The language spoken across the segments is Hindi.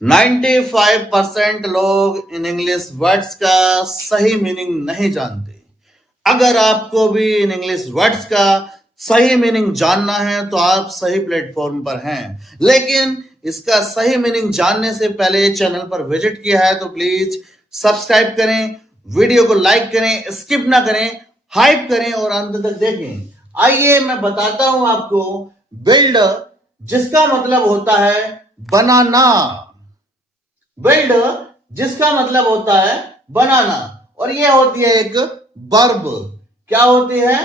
95% लोग इन इंग्लिश वर्ड्स का सही मीनिंग नहीं जानते। अगर आपको भी इन इंग्लिश वर्ड्स का सही मीनिंग जानना है तो आप सही प्लेटफॉर्म पर हैं। लेकिन इसका सही मीनिंग जानने से पहले चैनल पर विजिट किया है तो प्लीज सब्सक्राइब करें, वीडियो को लाइक करें, स्किप ना करें, हाइप करें और अंत तक देखें। आइए मैं बताता हूं आपको बिल्ड जिसका मतलब होता है बनाना। बिल्ड जिसका मतलब होता है बनाना और ये होती है एक वर्ब। क्या होती है?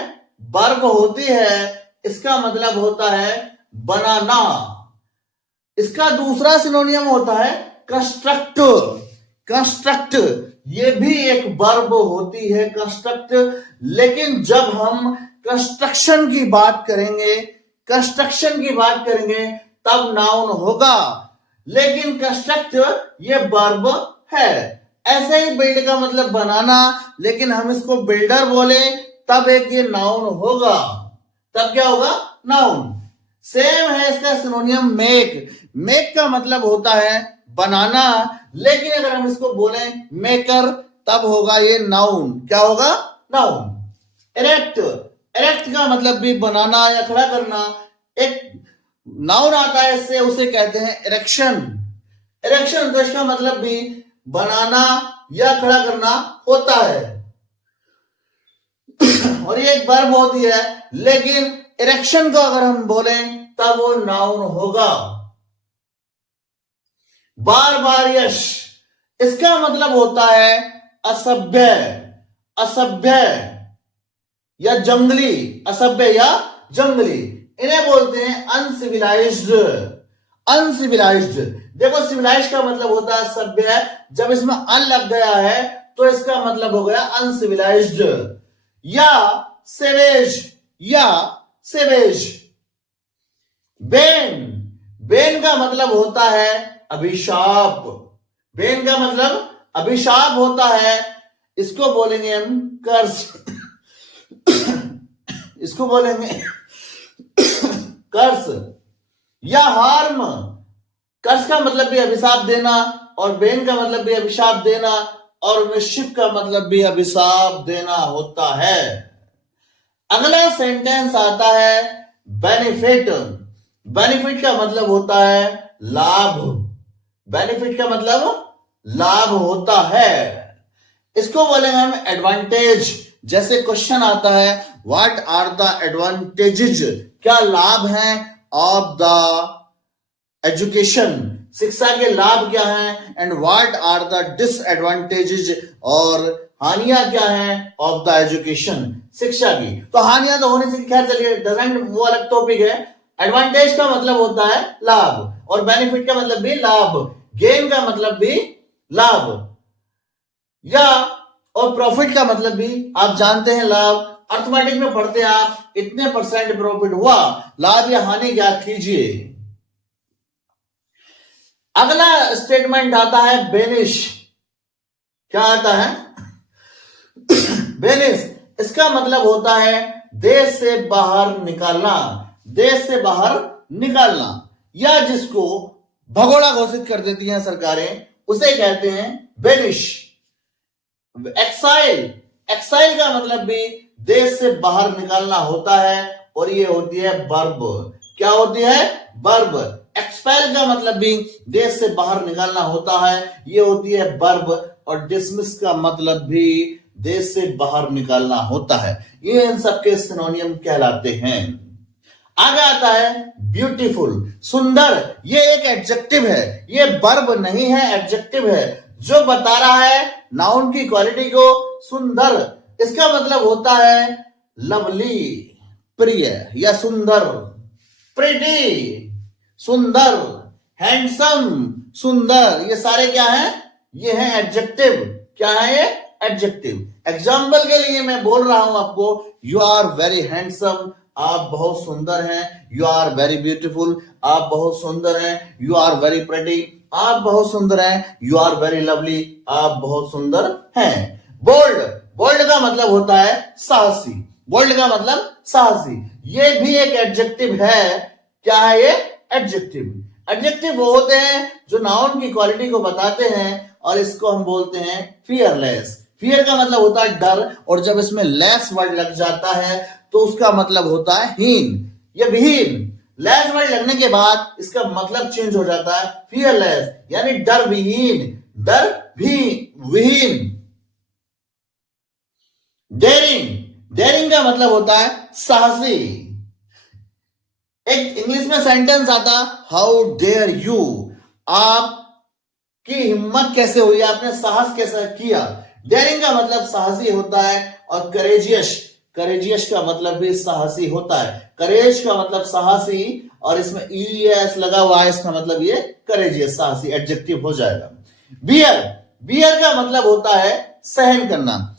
वर्ब होती है। इसका मतलब होता है बनाना। इसका दूसरा सिनोनियम होता है कंस्ट्रक्ट। कंस्ट्रक्ट ये भी एक वर्ब होती है कंस्ट्रक्ट। लेकिन जब हम कंस्ट्रक्शन की बात करेंगे, कंस्ट्रक्शन की बात करेंगे तब नाउन होगा। लेकिन कंस्ट्रक्ट ये वर्ब है। ऐसे ही बिल्ड का मतलब बनाना, लेकिन हम इसको बिल्डर बोले तब एक ये नाउन होगा। तब क्या होगा? नाउन। सेम है इसका सिनोनियम मेक। मेक का मतलब होता है बनाना, लेकिन अगर हम इसको बोले मेकर तब होगा ये नाउन। क्या होगा? नाउन। इरेक्ट। इरेक्ट का मतलब भी बनाना या खड़ा करना। एक नाउन आता है इससे, उसे कहते हैं इरेक्शन। इरेक्शन तो इसका मतलब भी बनाना या खड़ा करना होता है और ये एक वर्ब होती है। लेकिन इरेक्शन को अगर हम बोलें तब वो नाउन होगा। बारबारियस इसका मतलब होता है असभ्य। असभ्य या जंगली। असभ्य या जंगली, इन्हें बोलते हैं अनसिविलाइज्ड। अनसिविलाइज्ड। देखो सिविलाइज्ड का मतलब होता है सभ्य। जब इसमें अन लग गया है तो इसका मतलब हो गया अनसिविलाइज्ड। या सेवेज। या सेवेज। बेन। बेन का मतलब होता है अभिशाप। बेन का मतलब अभिशाप होता है। इसको बोलेंगे हम कर्स। इसको बोलेंगे कर्स या हार्म। कर्स का मतलब भी अभिशाप देना और बेन का मतलब भी अभिशाप देना और मिस्चिफ का मतलब भी अभिशाप देना होता है। अगला सेंटेंस आता है बेनिफिट। बेनिफिट का मतलब होता है लाभ। बेनिफिट का मतलब लाभ होता है। इसको बोलेंगे हम एडवांटेज। जैसे क्वेश्चन आता है व्हाट आर द एडवांटेजेस, क्या लाभ हैं ऑफ द एजुकेशन, शिक्षा के लाभ क्या हैं। And what are the disadvantages, और हानियां क्या हैं ऑफ द एजुकेशन, शिक्षा की। तो हानियां तो होने से खैर चलिए डजंट, वो अलग टॉपिक है। एडवांटेज का मतलब होता है लाभ और बेनिफिट का मतलब भी लाभ, गेन का मतलब भी लाभ, या और प्रॉफिट का मतलब भी आप जानते हैं लाभ। अर्थमेटिक में पढ़ते हैं आप, इतने परसेंट प्रॉफिट हुआ, लाभ या हानि ज्ञात कीजिए। अगला स्टेटमेंट आता है बेनिश। क्या आता है? बेनिश। इसका मतलब होता है देश से बाहर निकालना। देश से बाहर निकालना या जिसको भगोड़ा घोषित कर देती हैं सरकारें उसे कहते हैं बेनिश। एक्साइल। एक्साइल का मतलब भी देश से बाहर निकालना होता है और ये होती है वर्ब। क्या होती है? वर्ब। एक्सपेल का मतलब भी देश से बाहर निकालना होता है, ये होती है वर्ब। और डिसमिस का मतलब भी देश से बाहर निकालना होता है। ये इन सबके सिनोनियम कहलाते हैं। आगे आता है ब्यूटीफुल, सुंदर। ये एक एडजेक्टिव है, ये वर्ब नहीं है, एडजेक्टिव है जो बता रहा है नाउन की क्वालिटी को। सुंदर इसका मतलब होता है लवली, प्रिय या सुंदर। प्रिटी, सुंदर। हैंडसम, सुंदर। ये सारे क्या हैं? ये हैं एडजेक्टिव। क्या है ये? एडजेक्टिव। एग्जाम्पल के लिए मैं बोल रहा हूं आपको, यू आर वेरी हैंडसम, आप बहुत सुंदर हैं। यू आर वेरी ब्यूटीफुल, आप बहुत सुंदर हैं। यू आर वेरी प्रेटी, आप बहुत सुंदर हैं। यू आर वेरी लवली, आप बहुत सुंदर हैं। बोल्ड। बोल्ड का मतलब होता है साहसी। बोल्ड का मतलब साहसी। ये भी एक एडजेक्टिव है। क्या है ये? एडजेक्टिव। एडजेक्टिव वो होते हैं जो नाउन की क्वालिटी को बताते हैं और इसको हम बोलते हैं फियरलेस। फियर का मतलब होता है डर, और जब इसमें लेस वर्ड लग जाता है तो उसका मतलब होता है हीन या विहीन। लेस वर्ड लगने के बाद इसका मतलब चेंज हो जाता है फियरलेस, यानी डर विहीन, डर भी विहीन। डेयरिंग, डेयरिंग का मतलब होता है साहसी। एक इंग्लिश में सेंटेंस आता, हाउ डेयर यू, आपकी हिम्मत कैसे हुई, आपने साहस कैसा किया। डेयरिंग का मतलब साहसी होता है, और करेजियस, करेजियस का मतलब भी साहसी होता है। करेज का मतलब साहसी, और इसमें ईएस लगा हुआ है, इसका मतलब ये करेजियस, साहसी एडजेक्टिव हो जाएगा। बियर, बियर का मतलब होता है सहन करना।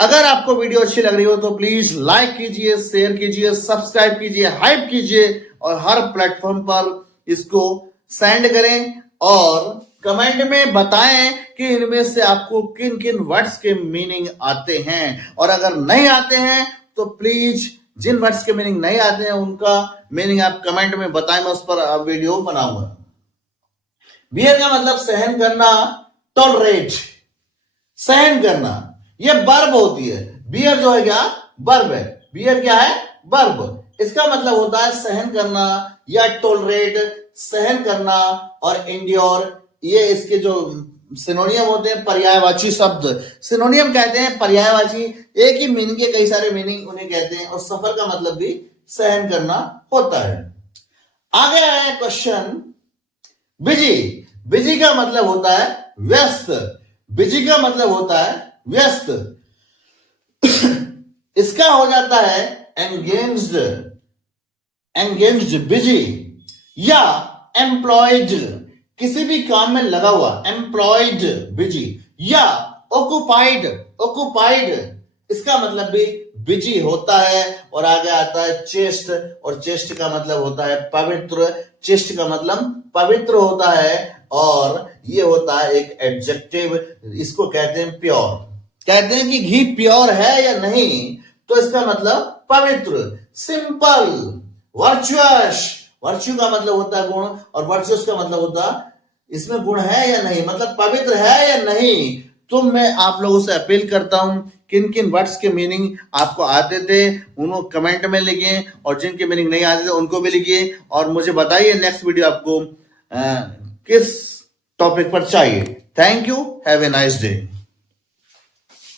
अगर आपको वीडियो अच्छी लग रही हो तो प्लीज लाइक कीजिए, शेयर कीजिए, सब्सक्राइब कीजिए, हाइप कीजिए, और हर प्लेटफॉर्म पर इसको सेंड करें, और कमेंट में बताएं कि इनमें से आपको किन किन वर्ड्स के मीनिंग आते हैं। और अगर नहीं आते हैं तो प्लीज जिन वर्ड्स के मीनिंग नहीं आते हैं उनका मीनिंग आप कमेंट में बताएं, मैं उस पर वीडियो बनाऊंगा। बियर का मतलब सहन करना, टॉलरेट, सहन करना, ये वर्ब होती है। बियर जो है क्या, वर्ब है। बियर क्या है, वर्ब। इसका मतलब होता है सहन करना या टॉलरेट, सहन करना, और एंड्योर, ये इसके जो सिनोनियम होते हैं, पर्यायवाची शब्द। सिनोनियम कहते हैं पर्यायवाची, एक ही मीनिंग के कई सारे मीनिंग उन्हें कहते हैं, और सफर का मतलब भी सहन करना होता है। आगे आया क्वेश्चन बिजी। बिजी का मतलब होता है व्यस्त, बिजी का मतलब होता है व्यस्त। इसका हो जाता है एंगेज्ड, एंगेज्ड, बिजी, या एम्प्लॉयड, किसी भी काम में लगा हुआ, एम्प्लॉयड, बिजी, या ऑक्युपाइड, ऑक्युपाइड, इसका मतलब भी बिजी होता है। और आगे आता है चेस्ट, और चेस्ट का मतलब होता है पवित्र, चेस्ट का मतलब पवित्र होता है, और ये होता है एक एडजेक्टिव, इसको कहते हैं प्योर। कहते हैं कि घी प्योर है या नहीं, तो इसका मतलब पवित्र। सिंपल, वर्चुअस, वर्च्यू का मतलब होता है गुण, और वर्चुअस का मतलब होता है इसमें गुण है या नहीं, मतलब पवित्र है या नहीं। तो मैं आप लोगों से अपील करता हूं, किन किन वर्ड्स के मीनिंग आपको आते थे उनको कमेंट में लिखिए, और जिनके मीनिंग नहीं आते थे उनको भी लिखिए, और मुझे बताइए नेक्स्ट वीडियो आपको किस टॉपिक पर चाहिए। Thank you, have a nice day.